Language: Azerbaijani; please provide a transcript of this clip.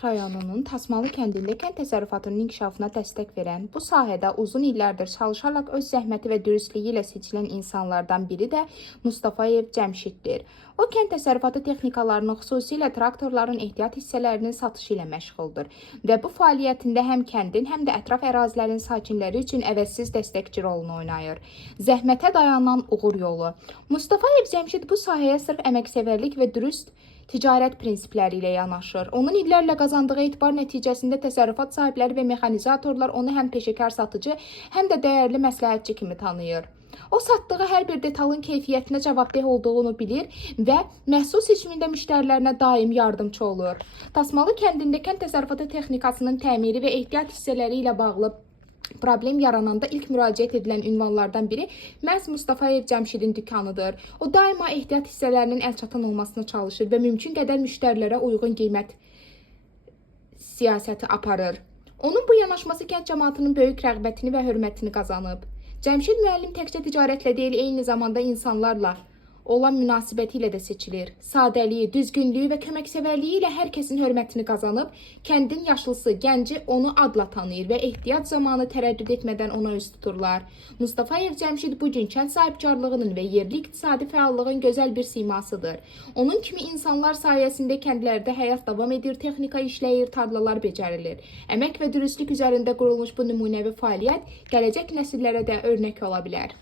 rayonunun Tasmalı kəndində kənd təsərrüfatının inkişafına dəstək verən, bu sahədə uzun illərdir çalışaraq öz zəhməti və dürüstlüyü ilə seçilən insanlardan biri də Mustafayev Cəmşiddir. O, kənd təsərrüfatı texnikalarının, xüsusilə traktorların ehtiyat hissələrinin satışı ilə məşğuldur və bu fəaliyyətində həm kəndin, həm də ətraf ərazilərin sakinləri üçün əvəzsiz dəstəkçi rolunu oynayır. Zəhmətə dayanan uğur yolu. Mustafayev Cəmşid bu sahəyə sırf əməksevərlik və dürüst ticarət prinsipləri ilə yanaşır. Onun illərlə qazandığı etibar nəticəsində təsərrüfat sahibləri və mexanizatorlar onu həm peşəkar satıcı, həm də dəyərli məsləhətçi kimi tanıyır. O, satdığı hər bir detalın keyfiyyətinə cavabdeh olduğunu bilir və məhsul seçimində müştərilərinə daim yardımcı olur. Tasmalı kəndində kənd təsərrüfatı texnikasının təmiri və ehtiyat hissələri ilə bağlı problem yarananda ilk müraciət edilən ünvanlardan biri məhz Mustafayev Cəmşidin dükanıdır. O, daima ehtiyat hissələrinin əlçatan olmasına çalışır və mümkün qədər müştərilərə uyğun qiymət siyasəti aparır. Onun bu yanaşması kənd cəmaatının böyük rəğbətini və hörmətini qazanıb. Cəmşid müəllim təkcə ticarətlə deyil, eyni zamanda insanlarla olan münasibəti ilə də seçilir. Sadəliyi, düzgünlüyü və köməksevərliyi ilə hər kəsin hörmətini qazanıb, kəndin yaşlısı, gənci onu adla tanıyır və ehtiyat zamanı tərəddüd etmədən ona üz tuturlar. Mustafayev Cəmşid bugün kənd sahibkarlığının və yerli iqtisadi fəallığın gözəl bir simasıdır. Onun kimi insanlar sayəsində kəndlərdə həyat davam edir, texnika işləyir, tarlalar becərilir. Əmək və dürüstlük üzərində qurulmuş bu nümunəvi fəaliyyət gələcək nəsillərə də örnək ola bilər.